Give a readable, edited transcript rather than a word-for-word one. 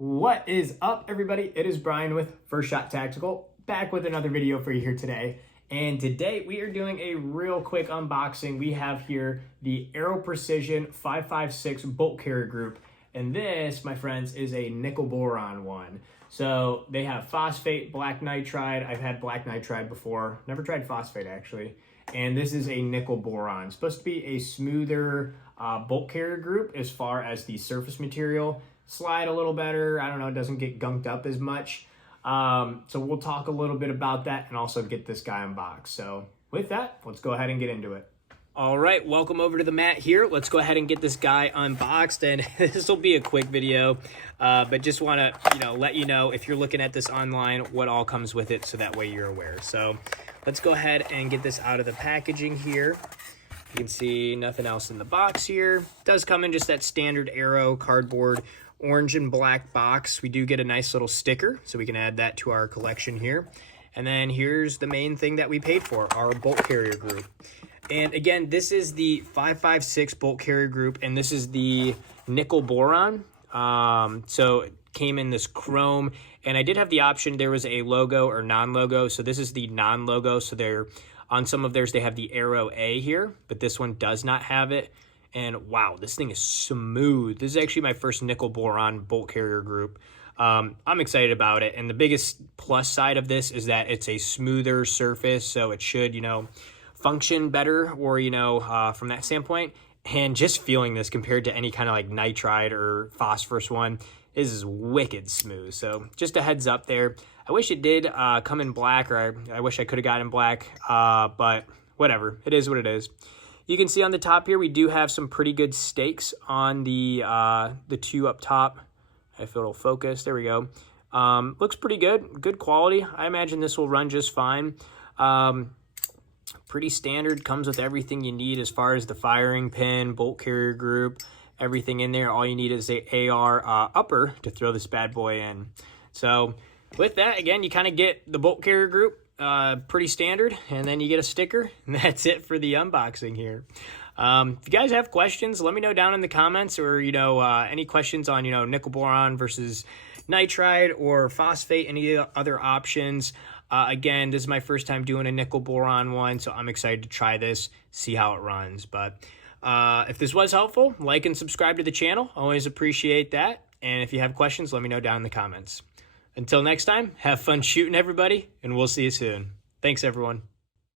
What is up, everybody? It is Brian with First Shot Tactical, back with another video for you here today. And today we are doing a real quick unboxing. We have here the Aero Precision 556 bolt carrier group. And this, my friends, is a nickel boron one. So they have phosphate, black nitride. I've had black nitride before. Never tried phosphate, actually. And this is a nickel boron. It's supposed to be a smoother bolt carrier group as far as the surface material. Slide a little better. I don't know, it doesn't get gunked up as much. So we'll talk a little bit about that and also get this guy unboxed. So with that, let's go ahead and get into it. All right, welcome over to the mat here. Let's go ahead and get this guy unboxed, and this will be a quick video, but just want to let you know if you're looking at this online what all comes with it, so that way you're aware. So let's go ahead and get this out of the packaging here. You can see nothing else in the box here. It does come in just that standard Aero cardboard orange and black box. We do get a nice little sticker, so we can add that to our collection here. And then here's the main thing that we paid for, our bolt carrier group. And again, this is the 556 bolt carrier group, and this is the nickel boron. So it came in this chrome, and I did have the option. There was a logo or non-logo. So this is the non-logo. So they're on some of theirs, they have the Aero A here, but this one does not have it. And wow, this thing is smooth. This is actually my first nickel boron bolt carrier group. I'm excited about it. And the biggest plus side of this is that it's a smoother surface. So it should, function better, or from that standpoint. And just feeling this compared to any kind of like nitride or phosphorus one, this is wicked smooth. So just a heads up there. I wish it did come in black, or I wish I could have gotten black, but whatever, it is what it is. You can see on the top here we do have some pretty good stakes on the two up top. If it'll focus, there we go. Looks pretty good quality. I imagine this will run just fine. Pretty standard, comes with everything you need as far as the firing pin, bolt carrier group, everything in there. All you need is a AR upper to throw this bad boy in. So with that, again, you kind of get the bolt carrier group, pretty standard, and then you get a sticker, and that's it for the unboxing here. If you guys have questions, let me know down in the comments, or any questions on nickel boron versus nitride or phosphate, any other options. Again, this is my first time doing a nickel boron one, so I'm excited to try this, see how it runs. But if this was helpful, like and subscribe to the channel. Always appreciate that. And if you have questions, let me know down in the comments. Until next time, have fun shooting, everybody, and we'll see you soon. Thanks, everyone.